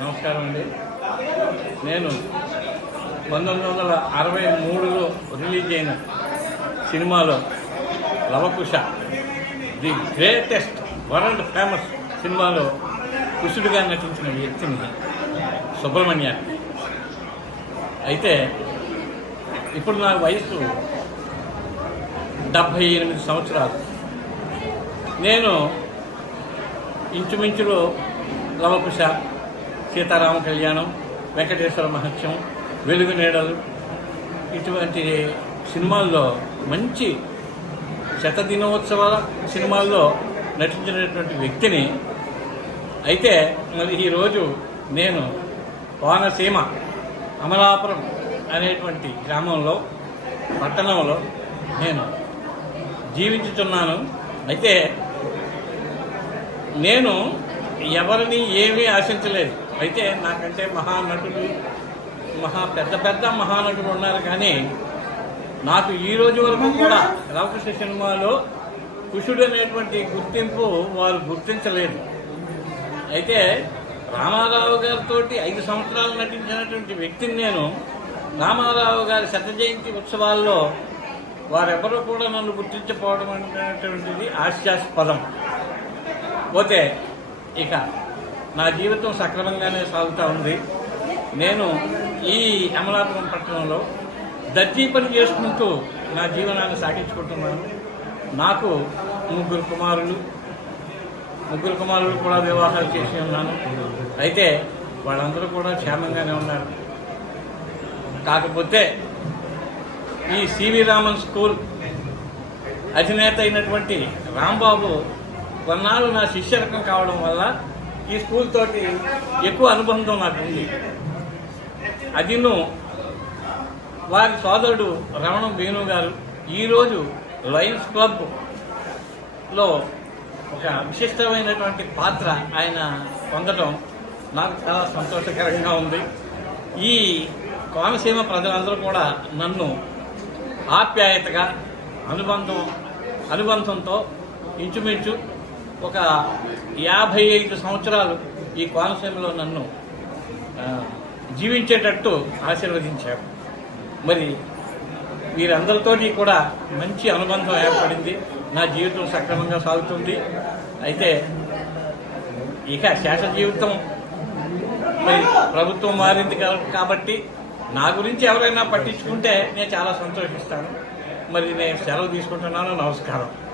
నమస్కారం అండి. నేను పంతొమ్మిది వందల అరవై మూడులో రిలీజ్ అయిన సినిమాలో Lavakusa the greatest world famous సినిమాలో కుషుడుగా నటించిన వ్యక్తిని సుబ్రహ్మణ్యాన్ని అయితే ఇప్పుడు నా వయసు డెబ్భై ఎనిమిది సంవత్సరాలు. నేను ఇంచుమించులో లవకుశ సీతారామ కళ్యాణం వెంకటేశ్వర మహత్యం వెలుగు నీడలు. ఇటువంటి సినిమాల్లో మంచి శతదినోత్సవాల సినిమాల్లో నటించినటువంటి వ్యక్తిని అయితే మరి ఈరోజు నేను కోనసీమ అమలాపురం అనేటువంటి గ్రామంలో పట్టణంలో నేను జీవించుతున్నాను అయితే నేను ఎవరిని ఏమీ ఆశించలేదు. అయితే నాకంటే మహానటులు మహా పెద్ద పెద్ద మహానటులు ఉన్నారు కానీ నాకు ఈ రోజు వరకు కూడా రామకృష్ణ సినిమాలో కుషుడు అనేటువంటి గుర్తింపు వారు గుర్తించలేదు. అయితే రామారావు గారితో ఐదు సంవత్సరాలు నటించినటువంటి వ్యక్తిని నేను రామారావు గారి శత జయంతి ఉత్సవాల్లో వారెవరూ కూడా నన్ను గుర్తించకపోవడం అనేటువంటిది హాస్యాస్పదం. పోతే ఇక నా జీవితం సక్రమంగానే సాగుతూ ఉంది. నేను ఈ అమలాపురం పట్టణంలో దర్జీ పని చేసుకుంటూ నా జీవనాన్ని సాగించుకుంటున్నాను. నాకు ముగ్గురు కుమారులు ముగ్గురు కుమారులు కూడా వివాహాలు చేసి ఉన్నాను. అయితే వాళ్ళందరూ కూడా క్షేమంగానే ఉన్నారు. కాకపోతే ఈ సివి రామన్ స్కూల్ అధినేత అయినటువంటి రాంబాబు కొన్నాళ్ళు నా శిష్యరకం కావడం వల్ల ఈ స్కూల్ తోటి ఎక్కువ అనుబంధం నాకు ఉంది. అదిను వారి సోదరుడు రమణం వేణు గారు ఈరోజు లయన్స్ క్లబ్లో ఒక విశిష్టమైనటువంటి పాత్ర ఆయన పొందడం నాకు చాలా సంతోషకరంగా ఉంది. ఈ కోనసీమ ప్రజలందరూ కూడా నన్ను ఆప్యాయతగా అనుబంధం అనుబంధంతో ఇంచుమించు ఒక యాభై ఐదు సంవత్సరాలు ఈ కోనసీమలో నన్ను జీవించేటట్టు ఆశీర్వదించారు. మరి వీరందరితోటి కూడా మంచి అనుబంధం ఏర్పడింది. నా జీవితం సక్రమంగా సాగుతుంది. అయితే ఇక శేష జీవితం మరి ప్రభుత్వం మారింది కాబట్టి నా గురించి ఎవరైనా పట్టించుకుంటే నేను చాలా సంతోషిస్తాను. మరి నేను సెలవు తీసుకుంటున్నాను. నమస్కారం.